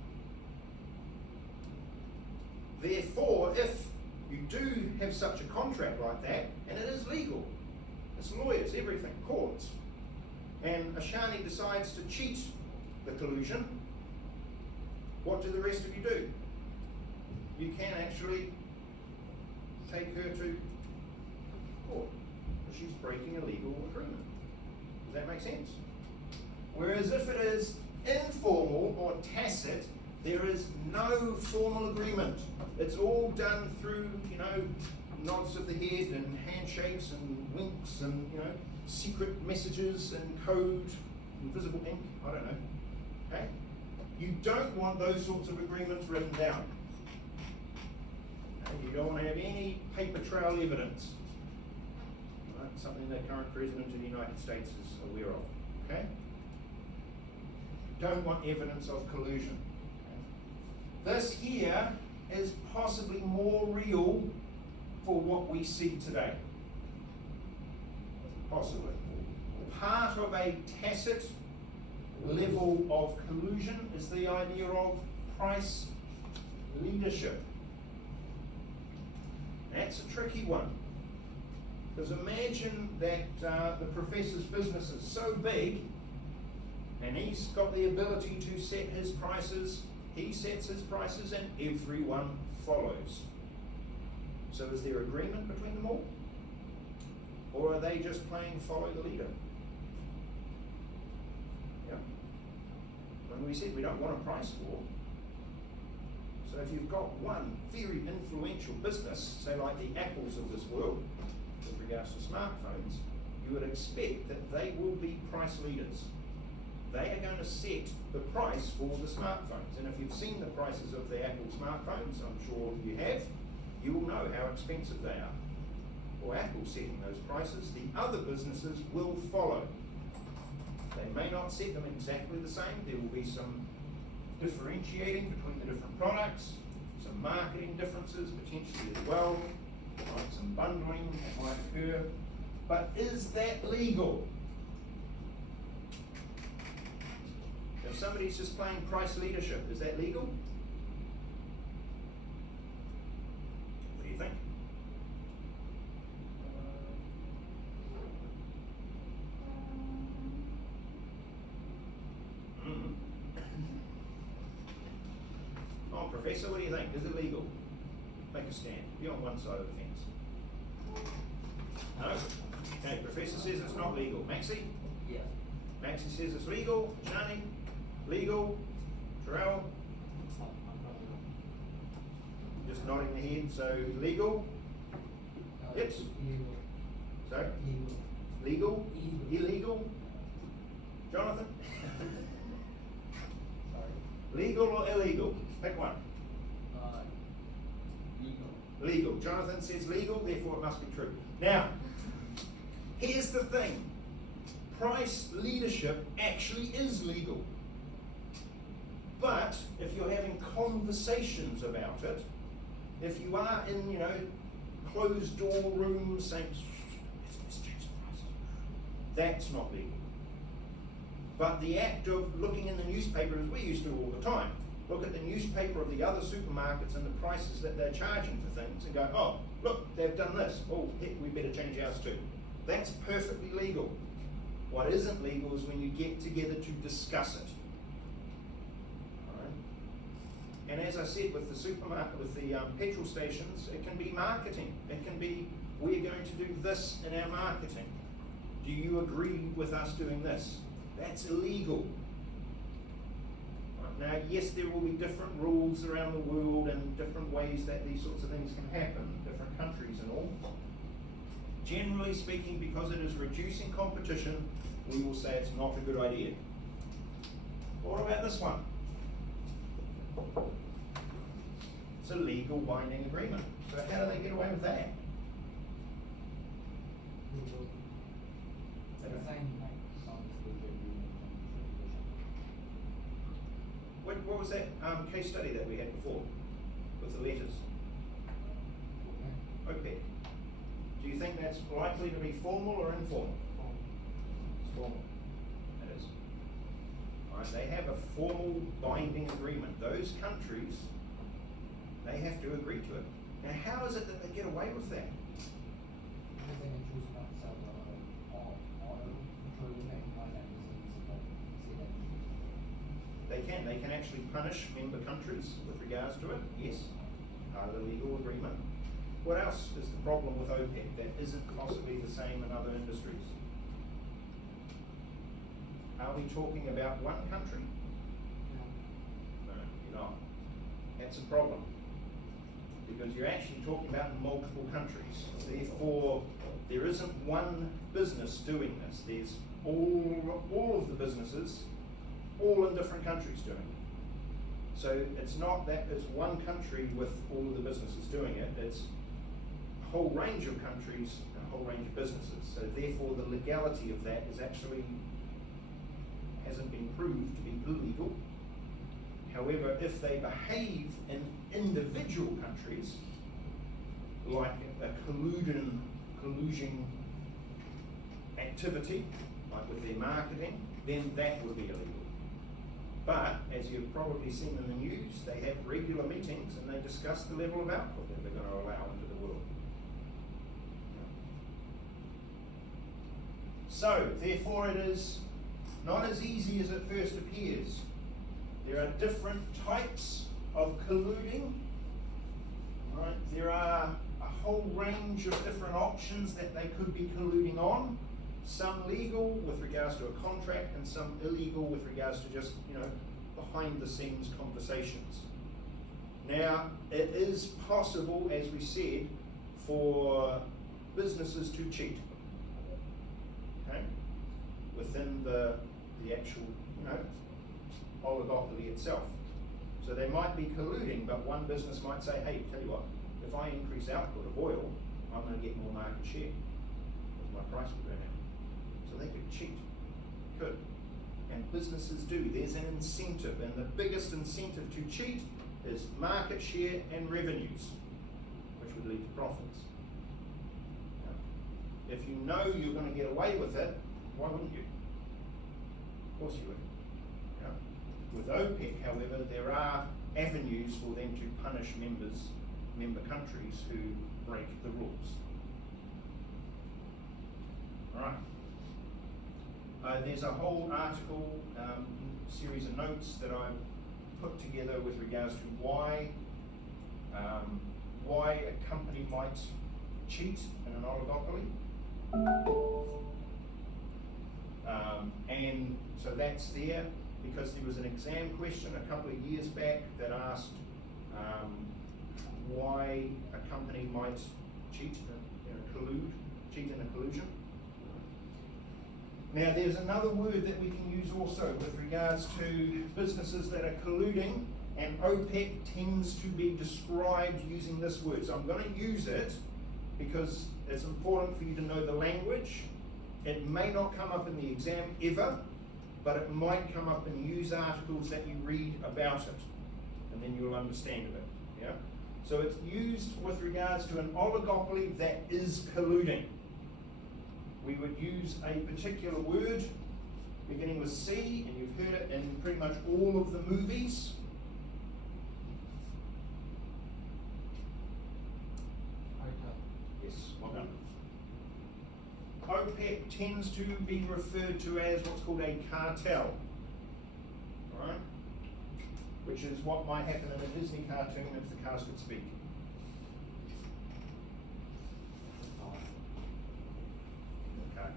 Therefore, if you do have such a contract like that, and it is legal, it's lawyers, everything, courts, and Ashani decides to cheat the collusion, what do the rest of you do? You can actually take her to court, because she's breaking a legal agreement. Does that make sense? Whereas if it is informal or tacit, there is no formal agreement. It's all done through, nods of the head and handshakes and winks and, secret messages and code, invisible ink, I don't know. Okay? You don't want those sorts of agreements written down. Okay? You don't want to have any paper trail evidence. Right? Something the current President of the United States is aware of. Okay? Don't want evidence of collusion. Okay? This here is possibly more real for what we see today. Possibly. Part of a tacit level of collusion is the idea of price leadership. That's a tricky one. Because imagine that the professor's business is so big and he's got the ability to set his prices, he sets his prices and everyone follows. So is there agreement between them all? Or are they just playing follow the leader? Yeah. When we said we don't want a price war. So if you've got one very influential business, say like the Apples of this world, with regards to smartphones, you would expect that they will be price leaders. They are going to set the price for the smartphones. And if you've seen the prices of the Apple smartphones, I'm sure you have, you will know how expensive they are. Or Apple setting those prices, the other businesses will follow. They may not set them exactly the same. There will be some differentiating between the different products, some marketing differences potentially as well, like some bundling that might occur. But is that legal? If somebody's just playing price leadership, is that legal? What do you think? Oh, Professor, what do you think? Is it legal? Make a stand. Be on one side of the fence. No? Okay, Professor says it's not legal. Maxie? Yeah. Maxie says it's legal. Shani? Legal. Terrell? Just nodding the head, so legal? Yes. Illegal. Sorry? Illegal. Legal? Illegal? Jonathan? Sorry. Legal or illegal? Pick one. Legal. Legal. Jonathan says legal, therefore it must be true. Now, here's the thing. Price leadership actually is legal. But if you're having conversations about it, If you are in, you know, closed door rooms saying, let's change the prices, that's not legal. But the act of looking in the newspaper, as we used to all the time, look at the newspaper of the other supermarkets and the prices that they're charging for things and go, oh, look, they've done this. Oh, heck, we better change ours too. That's perfectly legal. What isn't legal is when you get together to discuss it. All right? And as I said, with the supermarket, with the petrol stations, it can be marketing. It can be, we're going to do this in our marketing. Do you agree with us doing this? That's illegal. Right? Now, yes, there will be different rules around the world and different ways that these sorts of things can happen, different countries and all. Generally speaking, because it is reducing competition, we will say it's not a good idea. What about this one? It's a legal binding agreement. So how do they get away with that? What was that case study that we had before with the letters? OPEC. Do you think that's likely to be formal or informal? It's formal. It is. All right, they have a formal binding agreement. Those countries, they have to agree to it. Now, how is it that they get away with that? Because they can choose not to sell oil, petroleum, and oil and They can actually punish member countries with regards to it, yes, part of the legal agreement. What else is the problem with OPEC that isn't possibly the same in other industries? Are we talking about one country? No, you're not. That's a problem. Because you're actually talking about multiple countries. Therefore, there isn't one business doing this. There's all of the businesses, all in different countries doing it. So it's not that it's one country with all of the businesses doing it, it's a whole range of countries and a whole range of businesses. So therefore the legality of that is actually hasn't been proved to be illegal. However, if they behave in individual countries, like a collusion activity, like with their marketing, then that would be illegal. But, as you've probably seen in the news, they have regular meetings and they discuss the level of output that they're going to allow into the world. So, therefore it is not as easy as it first appears. There are different types of colluding. Right? There are a whole range of different options that they could be colluding on. Some legal with regards to a contract and some illegal with regards to just, behind the scenes conversations. Now, it is possible, as we said, for businesses to cheat. Okay? Within the actual, oligopoly itself. So they might be colluding, but one business might say, hey, tell you what, if I increase output of oil, I'm going to get more market share, because my price will go down. So they could cheat, could. And businesses do. There's an incentive, and the biggest incentive to cheat is market share and revenues, which would lead to profits. Now, if you know you're going to get away with it, why wouldn't you? Of course you would. With OPEC, however, there are avenues for them to punish member countries who break the rules. All right. There's a whole article, series of notes that I've put together with regards to why a company might cheat in an oligopoly. And so that's there because there was an exam question a couple of years back that asked why a company might cheat, cheat in a collusion. Now there's another word that we can use also with regards to businesses that are colluding, and OPEC tends to be described using this word. So I'm going to use it because it's important for you to know the language. It may not come up in the exam ever, but it might come up in news articles that you read about it, and then you'll understand it. Yeah. So it's used with regards to an oligopoly that is colluding. We would use a particular word beginning with C, and you've heard it in pretty much all of the movies. Yes, well done. OPEC tends to be referred to as what's called a cartel, right? Which is what might happen in a Disney cartoon if the cars could speak. Okay.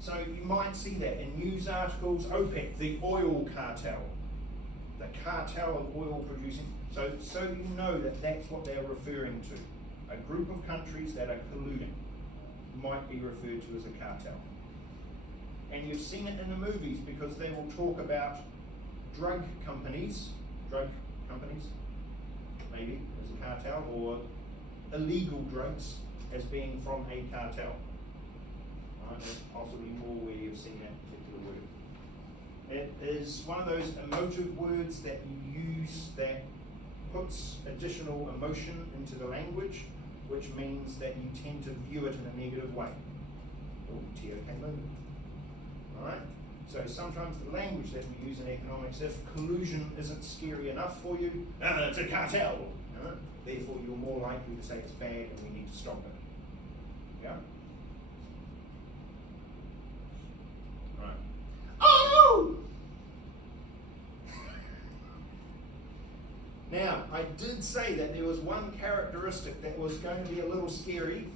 So you might see that in news articles, OPEC, the oil cartel, the cartel of oil producing. So you know that that's what they're referring to. A group of countries that are colluding might be referred to as a cartel. And you've seen it in the movies because they will talk about drug companies, maybe as a cartel, or illegal drugs as being from a cartel. Right? There's possibly more where you've seen that particular word. It is one of those emotive words that you use that puts additional emotion into the language, which means that you tend to view it in a negative way. Oh, tear came in. Alright? So sometimes the language that we use in economics, if collusion isn't scary enough for you, it's a cartel. Therefore, you're more likely to say it's bad and we need to stop it. Yeah? Right. Oh! Now, I did say that there was one characteristic that was going to be a little scary.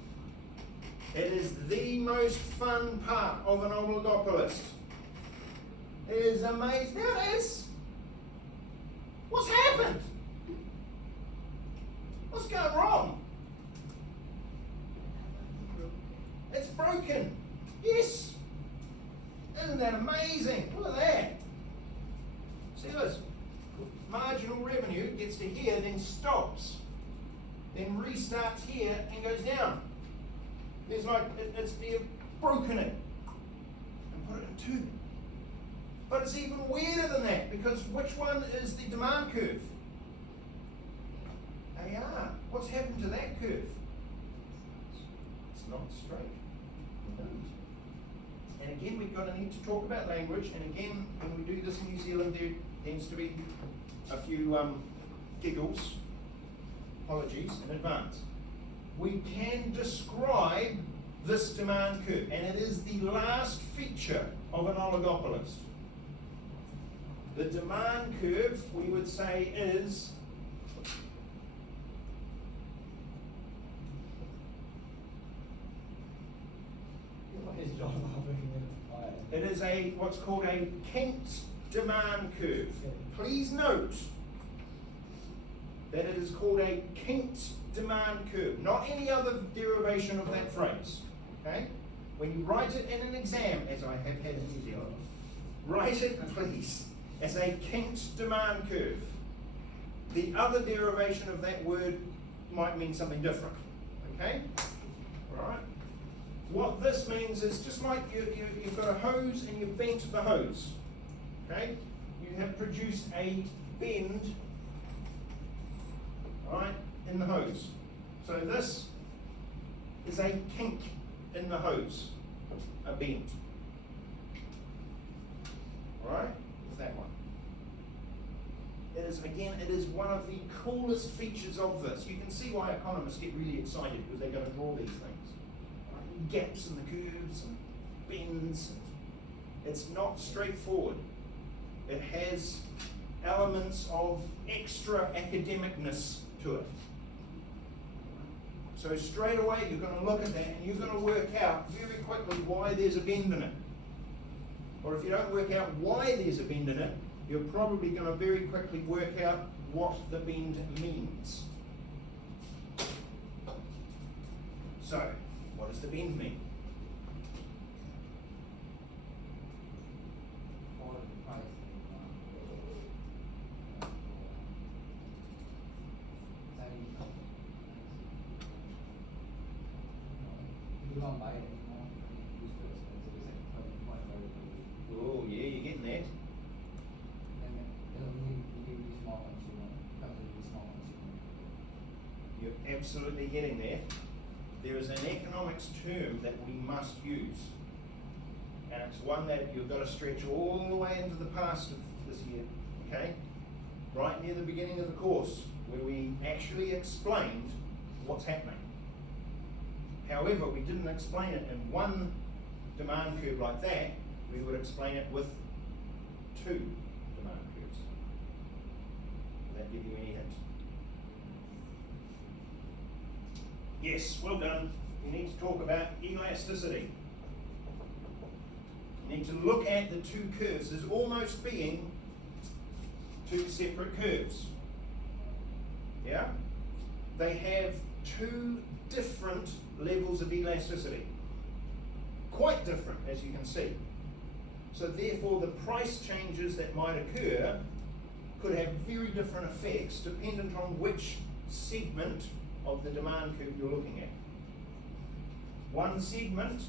It is the most fun part of an oligopolist. It is amazing. There it is. What's happened? What's going wrong? It's broken. Yes. Isn't that amazing? Look at that. See this? Marginal revenue gets to here, then stops. Then restarts here and goes down. There's like, you've broken it. And put it in two. But it's even weirder than that, because which one is the demand curve? AR. What's happened to that curve? It's not straight. And again, we're going to need to talk about language, and again, when we do this in New Zealand, there tends to be a few giggles. Apologies in advance. We can describe this demand curve, and it is the last feature of an oligopolist. The demand curve, we would say, is it is a what's called a Kent demand curve. Please note that it is called a Kent demand curve, not any other derivation of that phrase. Okay? When you write it in an exam, as I have had in New Zealand, write it, please, as a Kent demand curve. The other derivation of that word might mean something different. Okay? Alright? What this means is just like you've got a hose and you've bent the hose. Okay? You have produced a bend, right, in the hose. So this is a kink in the hose, a bend. Alright? It's that one. It is, again, it is one of the coolest features of this. You can see why economists get really excited because they're going to draw these things. Right? Gaps in the curves and bends. It's not straightforward. It has elements of extra academicness to it. So straight away you're going to look at that and you're going to work out very quickly why there's a bend in it. Or if you don't work out why there's a bend in it, you're probably going to very quickly work out what the bend means. So, what does the bend mean? Oh, yeah, you're getting that. You're absolutely getting there. There is an economics term that we must use. And it's one that you've got to stretch all the way into the past of this year, okay? Right near the beginning of the course, where we actually explained what's happening. However, we didn't explain it in one demand curve like that, we would explain it with two demand curves. Does that give you any hint? Yes, well done. You need to talk about elasticity. You need to look at the two curves as almost being two separate curves. Yeah? They have two different levels of elasticity. Quite different, as you can see. So therefore, the price changes that might occur could have very different effects dependent on which segment of the demand curve you're looking at. One segment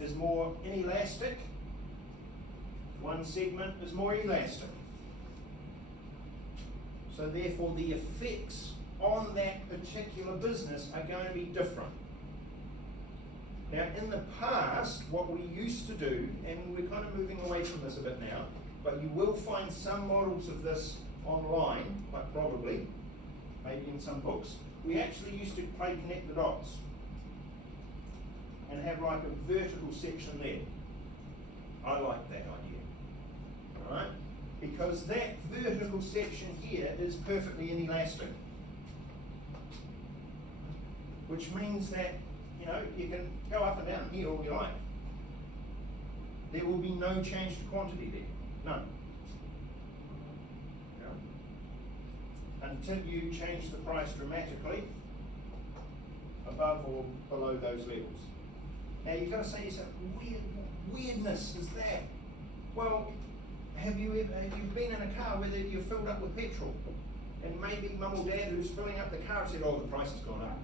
is more inelastic, one segment is more elastic. So therefore the effects on that particular business are going to be different. Now in the past, what we used to do, and we're kind of moving away from this a bit now, but you will find some models of this online, quite probably, maybe in some books. We actually used to play connect the dots and have like a vertical section there. I like that idea, alright? Because that vertical section here is perfectly inelastic. Which means that, you know, you can go up and down here all you like. There will be no change to quantity there, none. Until you change the price dramatically above or below those levels. Now you've got to say to yourself, weirdness is that? Well, have you been in a car where you're filled up with petrol, and maybe mum or dad who's filling up the car said, oh, the price has gone up.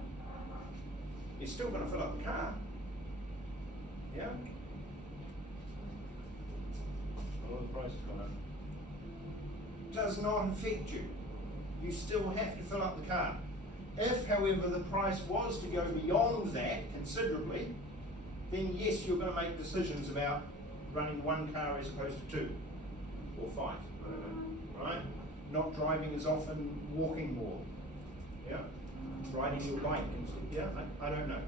You're still going to fill up the car. Yeah? Oh, the price has gone up. Does not affect you. You still have to fill up the car. If, however, the price was to go beyond that considerably, then yes, you're going to make decisions about running one car as opposed to two or five, right? Not driving as often, walking more, yeah? Riding your bike instead, yeah? I don't know.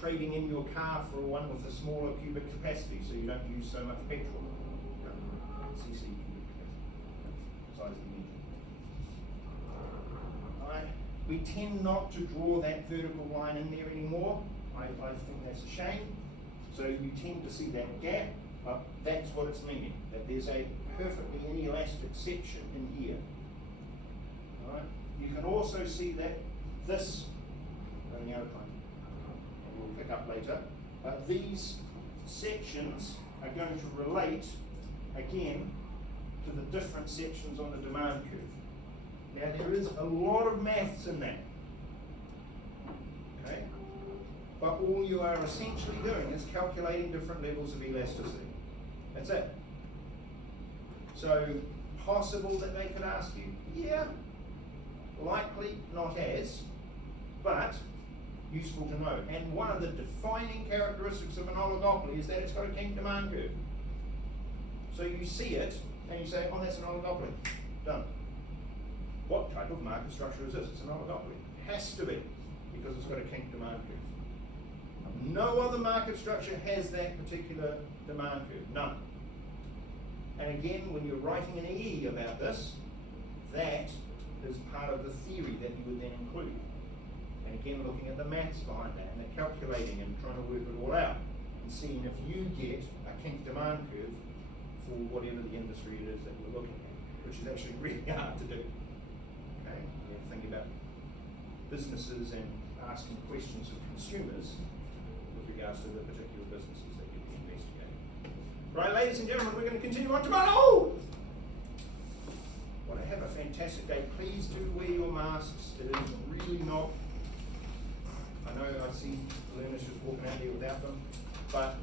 Trading in your car for one with a smaller cubic capacity so you don't use so much petrol. CC cubic capacity, size of the engine. We tend not to draw that vertical line in there anymore. I think that's a shame. So you tend to see that gap, but that's what it's meaning, that there's a perfectly inelastic section in here. Alright? You can also see that this, running out of time, and we'll pick up later, these sections are going to relate, again, to the different sections on the demand curve. Now there is a lot of maths in that, okay? But all you are essentially doing is calculating different levels of elasticity. That's it. So, possible that they could ask you, yeah, likely not as, but useful to know. And one of the defining characteristics of an oligopoly is that it's got a kink demand curve. So you see it, and you say, oh, that's an oligopoly. Done. What type of market structure is this? It's an oligopoly. It has to be, because it's got a kink demand curve. No other market structure has that particular demand curve. None. And again, when you're writing an EE about this, that is part of the theory that you would then include. And again, looking at the maths behind that, and the calculating and trying to work it all out, and seeing if you get a kink demand curve for whatever the industry it is that you're looking at, which is actually really hard to do. Okay? You have to think about businesses and asking questions of consumers with regards to the particular businesses that you'll be investigating. Right, ladies and gentlemen, we're going to continue on tomorrow. Well, have a fantastic day. Please do wear your masks. It is really not, I know I see learners just walking out there without them, but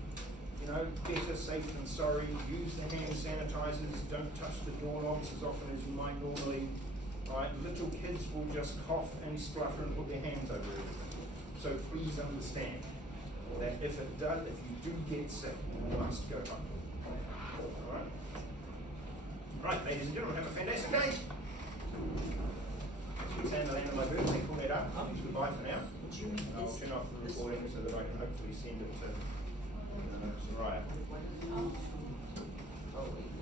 you know, better safe than sorry. Use the hand sanitizers. Don't touch the doorknobs as often as you might normally. right? Little kids will just cough and splutter and put their hands over it. So please understand that if you do get sick, you must go home. Alright? Right, ladies and gentlemen, have a fantastic day. Sweet Sand, the land of my birthday, call that up. Goodbye for now. And I'll turn off the recording so that I can hopefully send it to Soraya. Oh, wait.